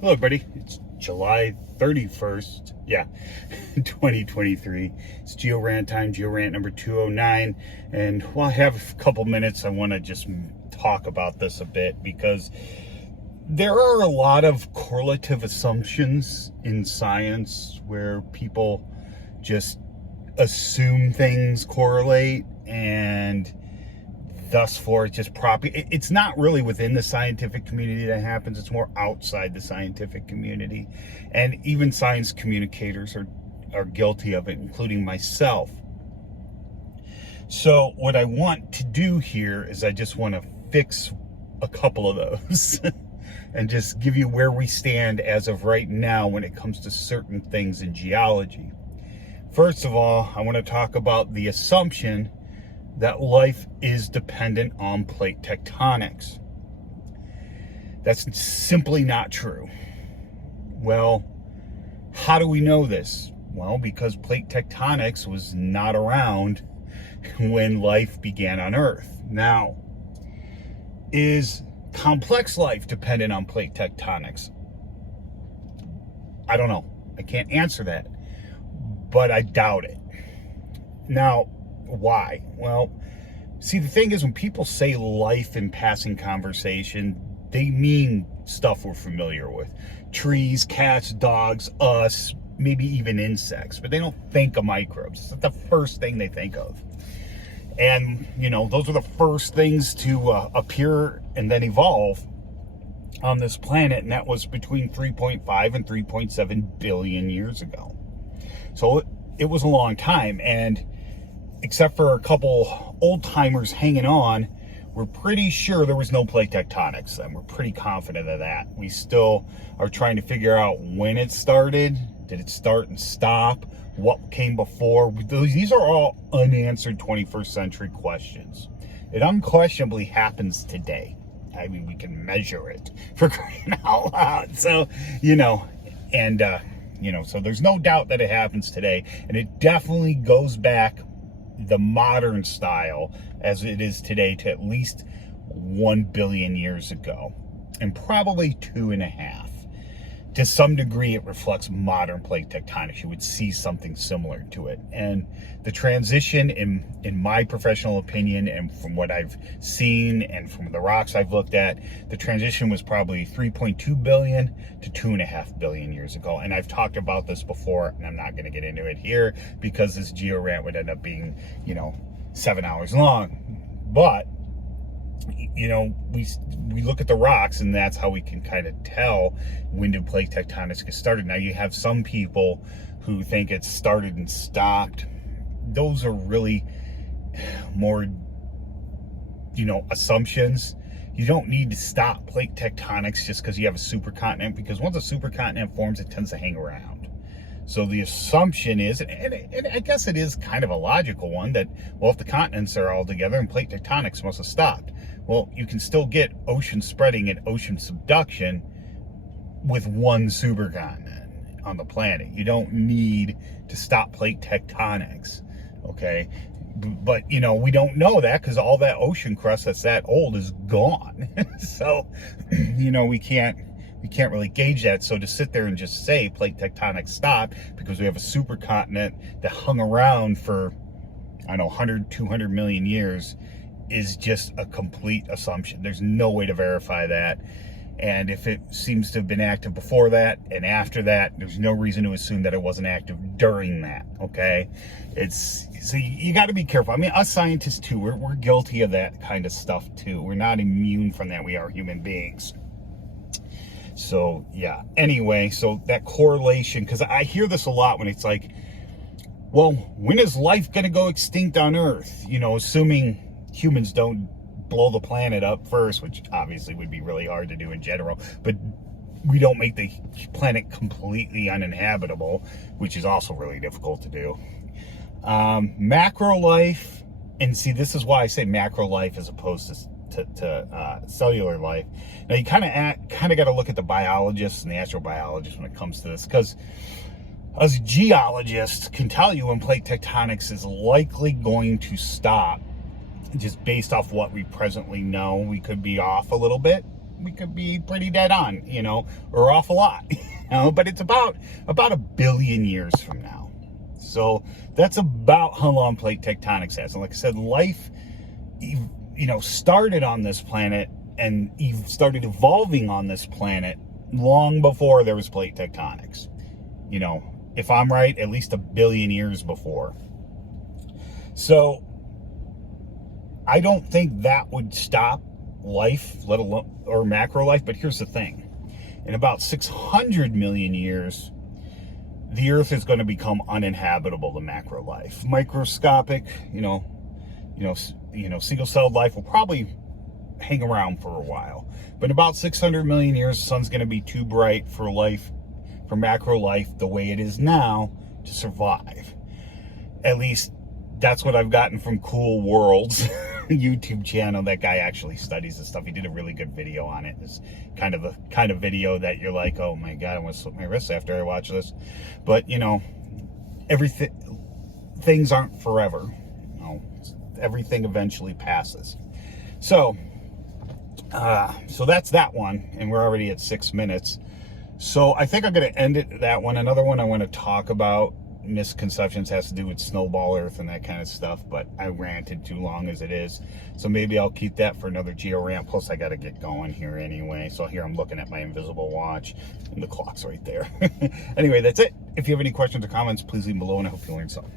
Hello, everybody. It's July 31st. 2023. It's Geo-Rant time, Geo-Rant number 209. And while I have a couple minutes, I want to just talk about this a bit because there are a lot of correlative assumptions in science where people just assume things correlate, and thus for it just it's not really within the scientific community that happens. It's more outside the scientific community, and even science communicators are guilty of it, including myself. So what I want to do here is I just want to fix a couple of those and just give you where we stand as of right now when it comes to certain things in geology. First of all, I want to talk about the assumption that life is dependent on plate tectonics. That's simply not true. Well, how do we know this? Well, because plate tectonics was not around when life began on Earth. Now, is complex life dependent on plate tectonics? I don't know. I can't answer that, but I doubt it. Now, why? Well, see, the thing is, when people say life in passing conversation, they mean stuff we're familiar with. Trees, cats, dogs, us, maybe even insects, but they don't think of microbes. It's not the first thing they think of. And, those are the first things to appear and then evolve on this planet, and that was between 3.5 and 3.7 billion years ago. So it was a long time, and except for a couple old timers hanging on, we're pretty sure there was no plate tectonics, and we're pretty confident of that. We still are trying to figure out when it started. Did it start and stop? What came before? These are all unanswered 21st century questions. It unquestionably happens today. I mean, we can measure it, for crying out loud. So, so there's no doubt that it happens today, and it definitely goes back the modern style as it is today to at least 1 billion years ago, and probably 2.5. To some degree, it reflects modern plate tectonics. You would see something similar to it. And the transition, in my professional opinion, and from what I've seen and from the rocks I've looked at, the transition was probably 3.2 billion to 2.5 billion years ago. And I've talked about this before, and I'm not going to get into it here because this Geo-Rant would end up being, 7 hours long. But we look at the rocks, and that's how we can kind of tell when did plate tectonics get started. Now, you have some people who think it started and stopped. Those are really more, assumptions. You don't need to stop plate tectonics just because you have a supercontinent, because once a supercontinent forms, it tends to hang around. So the assumption is, and I guess it is kind of a logical one, that, well, if the continents are all together and plate tectonics must have stopped. Well, you can still get ocean spreading and ocean subduction with one supercontinent on the planet. You don't need to stop plate tectonics, okay? But, we don't know that because all that ocean crust that's that old is gone. So, we can't really gauge that. So to sit there and just say plate tectonics stopped because we have a supercontinent that hung around for, 100, 200 million years is just a complete assumption. There's no way to verify that. And if it seems to have been active before that and after that, there's no reason to assume that it wasn't active during that, okay? So you got to be careful. I mean, us scientists too, we're guilty of that kind of stuff too. We're not immune from that. We are human beings. So, yeah. Anyway, so that correlation, because I hear this a lot when it's like, well, when is life going to go extinct on Earth? Assuming humans don't blow the planet up first, which obviously would be really hard to do in general, but we don't make the planet completely uninhabitable, which is also really difficult to do. Macrolife, and see, this is why I say macrolife as opposed to cellular life. Now, you kind of got to look at the biologists and the astrobiologists when it comes to this, because us geologists can tell you when plate tectonics is likely going to stop, just based off what we presently know. We could be off a little bit, we could be pretty dead on, you know, or off a lot, you know, but it's about 1 billion years from now. So that's about how long plate tectonics has. And like I said, life, you know, started on this planet and started evolving on this planet long before there was plate tectonics. You know, if I'm right, at least 1 billion years before. So I don't think that would stop life, let alone, or macro life. But here's the thing. In about 600 million years, the Earth is going to become uninhabitable to macro life. Microscopic, single-celled life will probably hang around for a while. But in about 600 million years, the sun's going to be too bright for life, for macro life, the way it is now, to survive. At least that's what I've gotten from Cool Worlds YouTube channel. That guy actually studies this stuff. He did a really good video on it. It's kind of a video that you're like, oh my God, I want to slip my wrists after I watch this. But you know, things aren't forever. You know, everything eventually passes. So that's that one, and we're already at 6 minutes. So I think I'm going to end it at that one. Another one I want to talk about, misconceptions, has to do with snowball Earth and that kind of stuff, but I ranted too long as it is. So maybe I'll keep that for another Geo-Rant. Plus I got to get going here anyway. So here I'm looking at my invisible watch and the clock's right there. Anyway, that's it. If you have any questions or comments, please leave them below, and I hope you learned something.